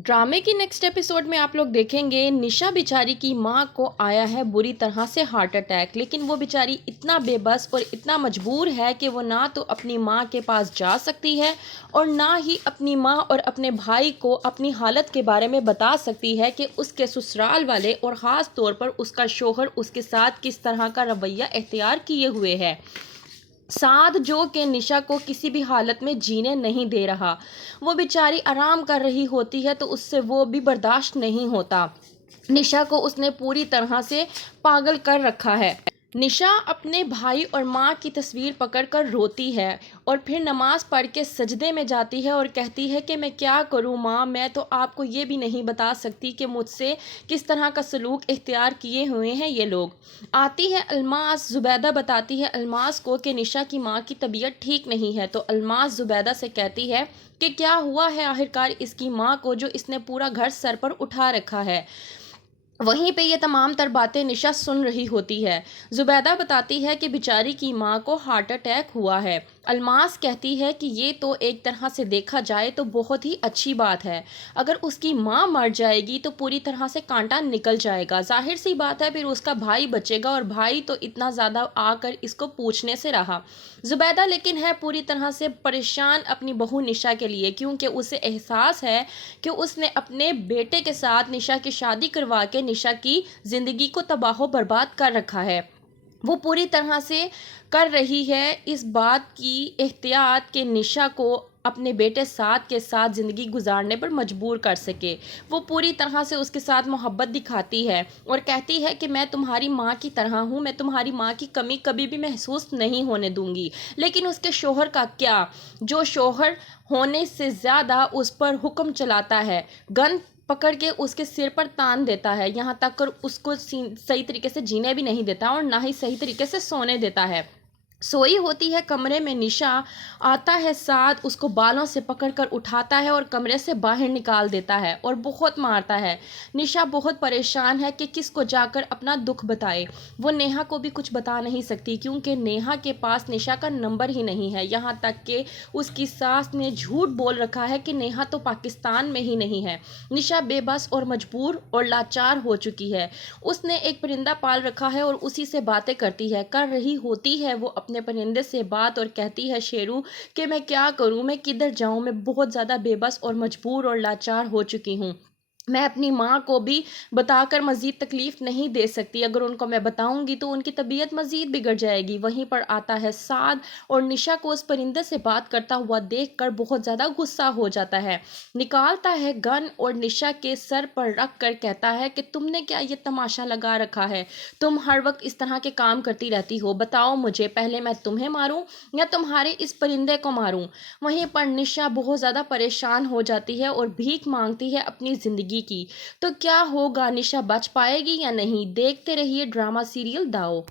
ड्रामे की next episode में आप लोग देखेंगे निशा बेचारी की माँ को आया है बुरी तरह से हार्ट अटैक। लेकिन वो बेचारी इतना बेबस और इतना मजबूर है कि वो ना तो अपनी माँ के पास जा सकती है और ना ही अपनी माँ और अपने भाई को अपनी हालत के बारे में बता सकती है कि उसके ससुराल वाले और ख़ास तौर पर उसका शोहर उसके साथ किस तरह का रवैया इख्तियार किए हुए है। साथ जो कि निशा को किसी भी हालत में जीने नहीं दे रहा। वो बेचारी आराम कर रही होती है तो उससे वो भी बर्दाश्त नहीं होता। निशा को उसने पूरी तरह से पागल कर रखा है। निशा अपने भाई और माँ की तस्वीर पकड़कर रोती है और फिर नमाज पढ़ के सजदे में जाती है और कहती है कि मैं क्या करूँ माँ, मैं तो आपको ये भी नहीं बता सकती कि मुझसे किस तरह का सलूक इख्तियार किए हुए हैं ये लोग। आती है अल्मास, ज़ुबैदा बताती है अल्मास को कि निशा की माँ की तबीयत ठीक नहीं है। तो अल्मास ज़ुबैदा से कहती है कि क्या हुआ है आखिरकार इसकी माँ को जो इसने पूरा घर सर पर उठा रखा है। वहीं पे ये तमाम तर बातें निशा सुन रही होती है। ज़ुबैदा बताती है कि बेचारी की माँ को हार्ट अटैक हुआ है। अल्मास कहती है कि ये तो एक तरह से देखा जाए तो बहुत ही अच्छी बात है। अगर उसकी माँ मर जाएगी तो पूरी तरह से कांटा निकल जाएगा। ज़ाहिर सी बात है फिर उसका भाई बचेगा और भाई तो इतना ज़्यादा आकर इसको पूछने से रहा। ज़ुबैदा लेकिन है पूरी तरह से परेशान अपनी बहू निशा के लिए, क्योंकि उसे एहसास है कि उसने अपने बेटे के साथ निशा की शादी करवा के निशा की ज़िंदगी को तबाह बर्बाद कर रखा है। वो पूरी तरह से कर रही है इस बात की एहतियात कि निशा को अपने बेटे साथ के साथ ज़िंदगी गुजारने पर मजबूर कर सके। वो पूरी तरह से उसके साथ मोहब्बत दिखाती है और कहती है कि मैं तुम्हारी माँ की तरह हूँ, मैं तुम्हारी माँ की कमी कभी भी महसूस नहीं होने दूंगी। लेकिन उसके शोहर का क्या, जो शोहर होने से ज़्यादा उस पर हुक्म चलाता है, गन पकड़ के उसके सिर पर तान देता है, यहाँ तक कर उसको सही तरीके से जीने भी नहीं देता और ना ही सही तरीके से सोने देता है। सोई होती है कमरे में निशा, आता है साथ, उसको बालों से पकड़कर उठाता है और कमरे से बाहर निकाल देता है और बहुत मारता है। निशा बहुत परेशान है कि किसको जाकर अपना दुख बताए। वो नेहा को भी कुछ बता नहीं सकती क्योंकि नेहा के पास निशा का नंबर ही नहीं है। यहाँ तक कि उसकी सास ने झूठ बोल रखा है कि नेहा तो पाकिस्तान में ही नहीं है। निशा बेबस और मजबूर और लाचार हो चुकी है। उसने एक परिंदा पाल रखा है और उसी से बातें करती है, कर रही होती है वो अपने परिंदे से बात और कहती है शेरू कि मैं क्या करूं, मैं किधर जाऊं, मैं बहुत ज़्यादा बेबस और मजबूर और लाचार हो चुकी हूं। मैं अपनी माँ को भी बताकर मज़ीद तकलीफ़ नहीं दे सकती। अगर उनको मैं बताऊंगी तो उनकी तबीयत मज़ीद बिगड़ जाएगी। वहीं पर आता है साद और निशा को उस परिंदे से बात करता हुआ देखकर बहुत ज़्यादा गुस्सा हो जाता है। निकालता है गन और निशा के सर पर रख कर कहता है कि तुमने क्या ये तमाशा लगा रखा है, तुम हर वक्त इस तरह के काम करती रहती हो, बताओ मुझे पहले मैं तुम्हें मारूं या तुम्हारे इस परिंदे को मारूं। वहीं पर निशा बहुत ज़्यादा परेशान हो जाती है और भीख मांगती है अपनी ज़िंदगी की। तो क्या होगा, निशा बच पाएगी या नहीं? देखते रहिए ड्रामा सीरियल दाव।